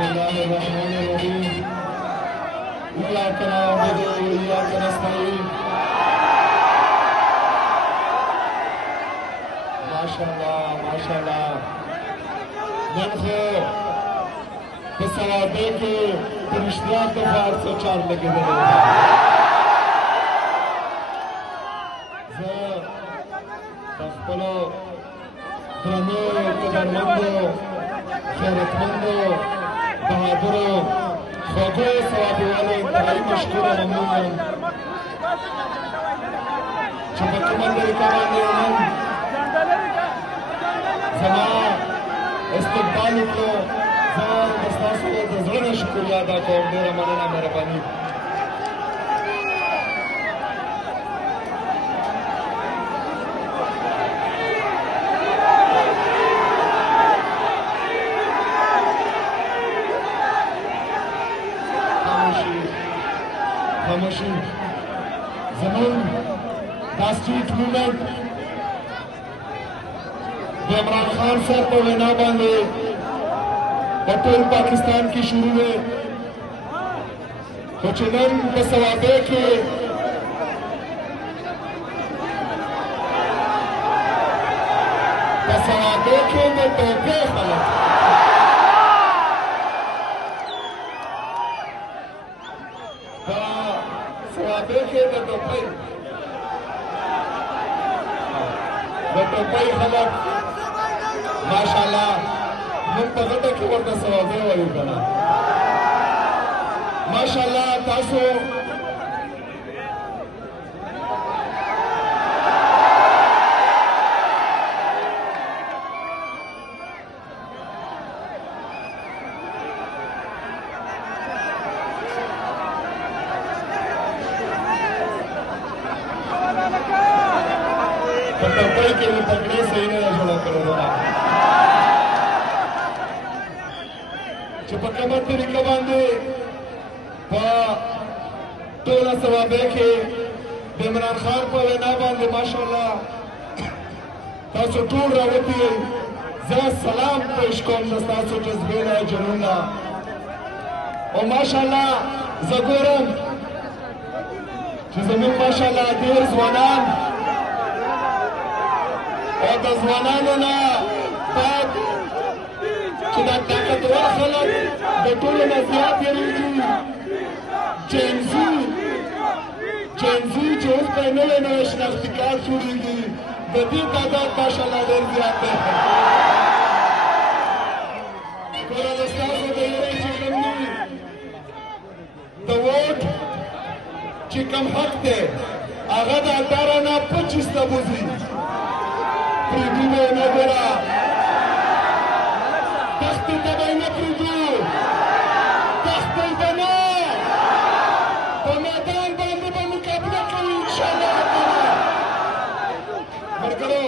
الله الرحمن الرحيم إياك نعبد وإياك نستعين ما شاء الله ما شاء الله نن خو په ثوابه کې د اشتراک دپاره څه چار لګېدلی زه د خپلو درنو قدرمندو خیرتمندو بهادرو خوږو ثوابوالو انتهایي مشکور او ممنون یم چې په کومه طریقه باندې نن زما استقبال وکړو زه د ستاسو د زړه نه شکریه ادا کوم ډېره مننه مهرباني خاموشي زمون دا سټریټ موومنټ د عمران خان صاحب په وینا باندې په ټول پاکستان کې شروع دی خو چې نن په ثوابه کې د توبې خلک د ټوپۍ خلک ماشاءالله موږ په غټه کې ورته ثوابې وایو که نه ماشاءالله تاسو په ټوپۍ کې مې پګړۍ صحیح نه ده جوړه کړې ده چې په کومه طریقه باندې په ټوله ثوابه کې د عمران خان په وینا باندې ماشاءالله تاسو ټول راوتي زه سلام پیش کوم د ستاسو جذبې نه جنون نه او ماشاءالله زه ګورم چې زموږ ماشاءالله ډېر ځوانان او د ځوانانو نه باید چې دا طاقتور خلک د ټولو نه زیات یېرېږي جنزي چې اوس په نوی نوی شناختي کار جوړېږي د دې تعداد ماشاءالله ډېر زیات دی ګوره د ستاسو د یېرې چې کوم دي د ووټ چې کوم حق دی هغه د 18 نه 25 ته بوځي پریدو به نه ګوره تختې ته به یې نه پریږدو تختې ته نه په میدان باندې به مقابله کوي انشاءالله تعالی ملګرو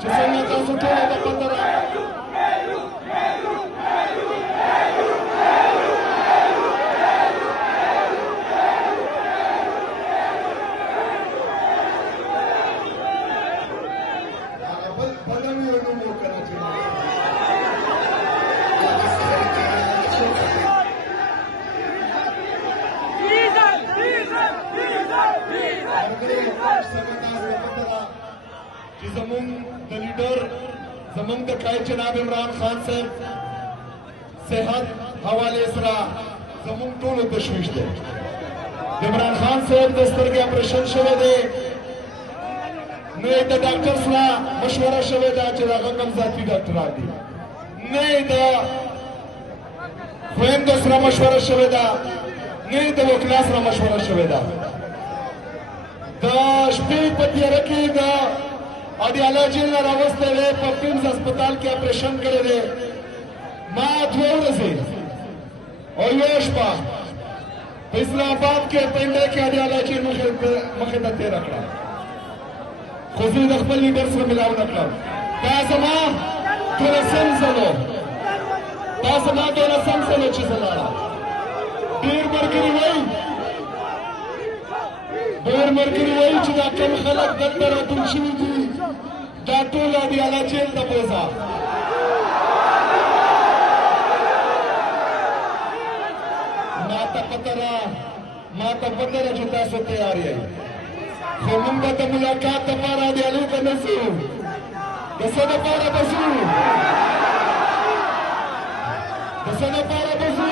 چې څنګه تاسو ټوله ته پته ده چې زمونږ د لیډر زمونږ د قائد جناب عمران خان صاحب صحت حوالې سره زمونږ ټولو تشویش دی د عمران خان صاحب د سترګې اپریشن شوی دی نه یې د ډاکټر سره مشوره شوې ده چې هغه کوم ذاتي ډاکټران دي نه یې د خویندو سره مشوره شوې ده نه یې د وکلا سره مشوره شوې ده د شپې په تیاره کې د اډیاله جیل نه راوستی دی په فیمز هسپتال کې اپریشن کړی دی ما 2 ورځې او یوه شپه په اسلام آباد کې پنډۍ کې اډیاله جیل مخې ته تېره کړه خو زه د خپل لیډر سره ملاو نه کړم دا زما 12 ځل و دا زما 12 ځل و چې زه لاړم ډېر ملګري وایي چې دا کوم خلک دلته راټول شوي دي دا ټول اډیاله جیل ته بوځه سره ما ته پته ده چې تاسو تیار یئ خو موږ به د ملاقات دپاره دیالۍ ته نه ځو د څه دپاره به ځو د څه دپاره به ځو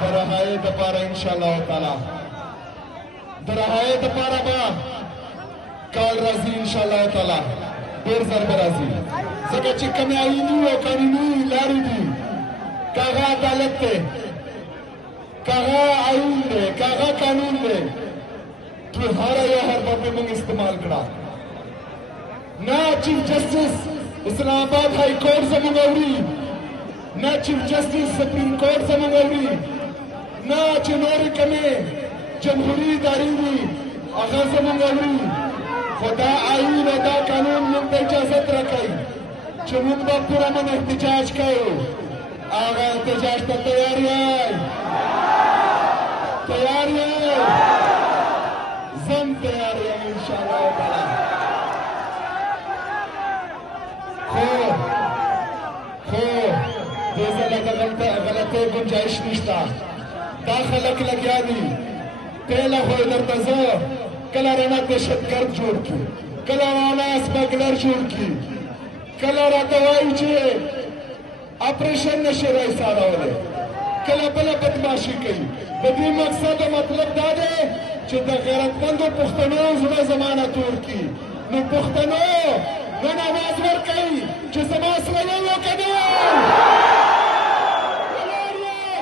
د رهایۍ دپاره انشاءالله تعالی د رهایۍ دپاره به کال راځي انشاءالله تعالی ډېر ژر به راځي ځکه چې کومې آئیني او قانوني لارې دي که هغه عدالت دی که هغه آئین دی که هغه قانون دی ټول هر یو حربه موږ استعمال کړه نه چیف جسټس اسلام آباد های کورټ زموږ اوري نه چیف جسټس سپریم کورټ زموږ اوري نه چې نورې کومې جمهوري ادارې دي هغه زموږ اوري خو دا آئین او دا قانون موږ ته اجازت راکوي چې موږ به پوره من احتجاج کوو هغه احتجاج ته تیار یئ تیار یئ زم تیار یم انشاءالله تعالی خو دې ځله د غلطۍ ګنجایش نشته دا خلک لګیا دي پهله خو یې درته زه کله رانه دهشتګرد جوړ کړي کله رانه اسپاګلر جوړ کړي کله راته وایي چې اپریشن نشي رایسارولی کله بله بدماشي کوي د دې مقصد او مطلب دا دی چې د غیرتمندو پښتنو زړه زمانه تور کړي نو پښتنو نن اواز ورکوي چې زما سره یو یو که نه ولاړ یئ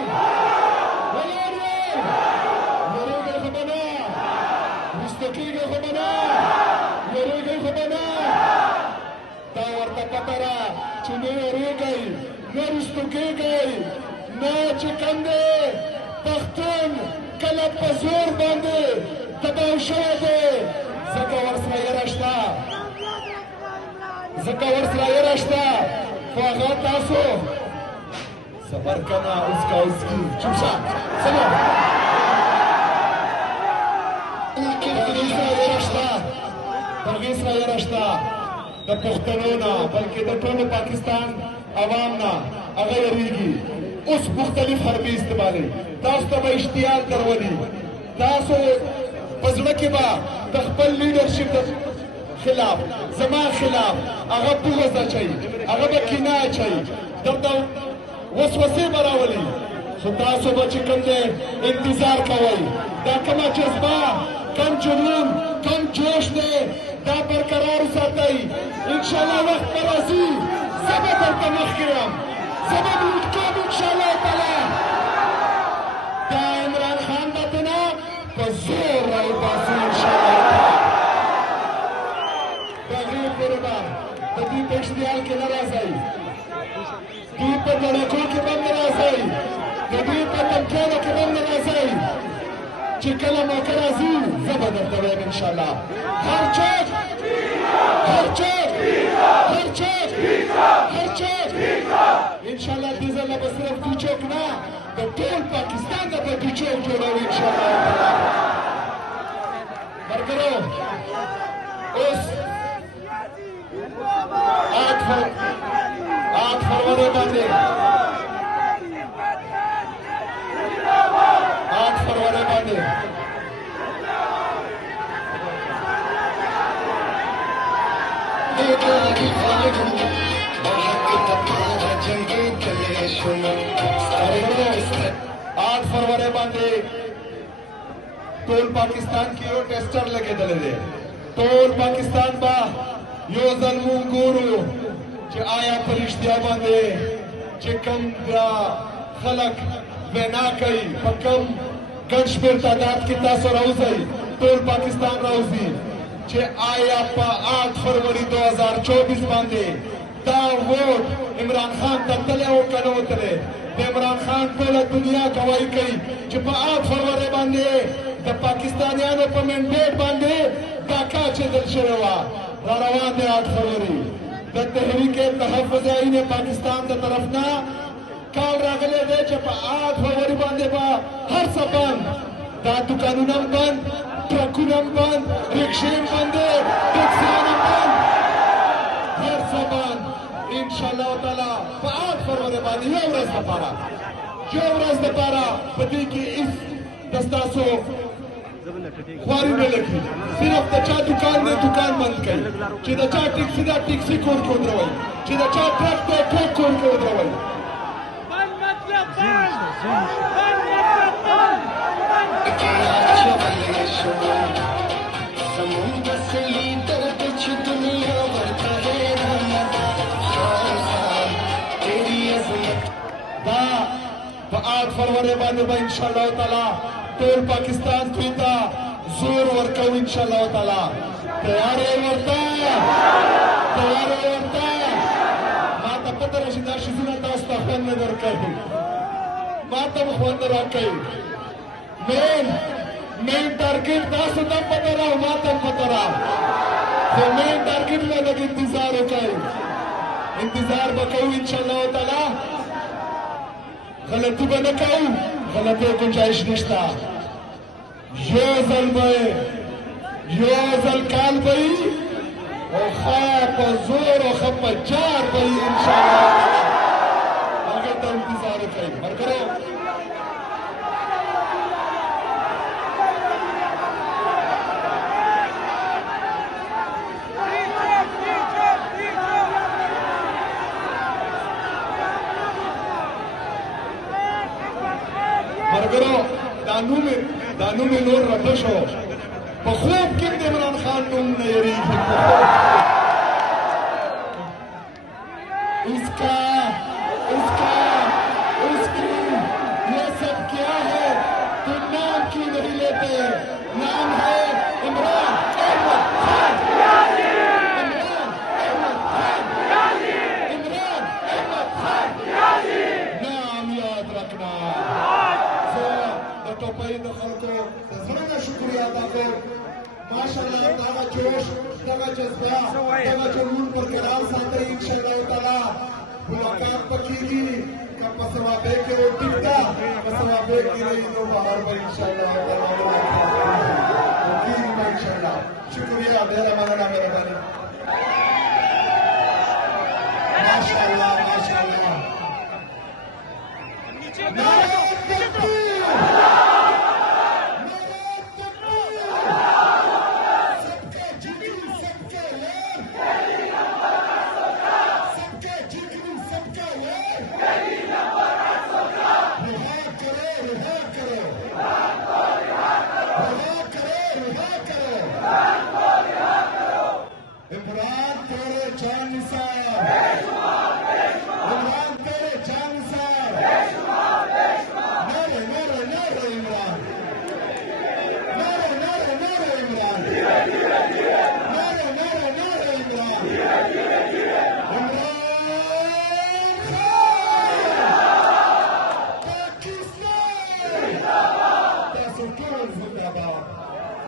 ولاړ یئ یېرېږئ خو به نه وروسته کېږئ خو به نه یېرېږئ خو به نه دا ورته پته ده چې نه یېرېږئ نه وروسته کېږئ نه چې کوم دی پښتون کله په زور باندې تباه شوی دی ځکه ورسره یره شته ځکه ورسره یره شته خو هغه تاسو صبر کنه اوس کا اوس کی چوپ شه سمه هغې سره یره شته هغې سره یره شته د پښتنو نه بلکې د ټولو پاکستان عوام نه هغه یریږي اوس مختلف حربي استعمالوي تاسو ته به اشتعال درولي تاسو په زړه کې به د خپل لیډرشپ خلاف زما خلاف هغه بغض اچوي هغه به کینه اچوي درته وسوسې به راولي خو تاسو به چې کوم دی انتظار کوئ دا کومه جذبه کم جنون کم جوش دی دا برقرار وساتئ انشاءالله وخت به راځي زه به درته مخکې یم زه به لوټ کوم انشاءالله تعالی دا عمران خان به تنه په زور راوباسي انشاءالله د هغې پورې به د دوی په اشتعال کې نه راځئ دوی په لړکو کې به نه راځئ د دوی په دمکیانو کې به نه راځئ چې کله موقع راځي زه به درته وایم انشاءالله هر څوک هر څوک هر څوک هر څوک انشاءالله دې ځله به صرف دوی چوک نه د ټول پاکستان نه به دوی چوک جوړوي انشاءالله ملګرو اوس 8 فروری باندې 8 فروری باندې फरवरी बांधे टोल पाकिस्तान की यो टेस्टर लगे दले दे टोल पाकिस्तान बा यो जल्मू गोरू जे आया परिश्तिया बांधे जे कम दा खलक वेना कई पकम गंश पर तादाद की तासर राउज़ई टोल पाकिस्तान राउज़ी जे आया पा 8 फरवरी 2024 बांधे دا ووټ عمران خان ته تللی او که نه وتلی د عمران خان ټوله دنیا ګواهي کوي چې په 8 فروری باندې د پاکستانیانو په منډیټ باندې ډاکا اچېدل شوې وه را روان دی 8 فروری د تحریک تحفظ عین پاکستان د طرف نه کال راغلی دی چې په 8 فروری باندې به هر څه بند دا دوکانونه هم بند ټرکونه هم بند رکشې هم بندې ټکسیان هم بند هر څه بند انشاءالله تعالی په 8 فروری باندې یو ورځ لپاره जो अवरस दपारा पति की इस दस्तासो ख्वारी में लगी सिर्फ दचा दुकान में दुकान बंद करी ची दचा टैक्सी कोड को उतरवाई ची दचा ट्रक पे ट्रक कोड को उतरवाई समुद्र से लीटर कुछ दुनिया भरता है तेरी अजमत 8 फरवरी बाद इंशाअल्लाह ताला टोल पाकिस्तान तुईता जोर वर्कव इंशाअल्लाह ताला तयार वर्ता माता पत्र शिदा शिजुना तास्ता फन नजर कर माता मुखवंदर आकई मेन टारगेट दास दम पतरा माता पतरा तो मेन टारगेट में लगे इंतजार बकऊ इंशाअल्लाह ताला गलती बनकाऊ गलती गुंजाइश निश्ता यो जल काल बई और खाप जोर और खप जार बई इंशाअल्लाह आगे तो इंतजार करें मर करो मरगरो दानू में नूर रबश हो बखूब किन इमरान खान तुम नयरी उसकी ये सब क्या है तुम नाम क्यों नहीं लेते नाम है इमरान अहमद खान नाम याद रखना टोपाई दखल को जरूर शुक्रिया अदा कर माशाल्लाह दावा जोश दावा जज्बा दावा जुनून बरकरार साथ इंशाअल्लाह ताला मुलाकात पकीगी का पसवा बे के वो टिकता पसवा बे की नहीं तो बाहर में इंशाअल्लाह ताला मुलाकात इंशाअल्लाह शुक्रिया मेरा मौलाना मेहरबानी माशाल्लाह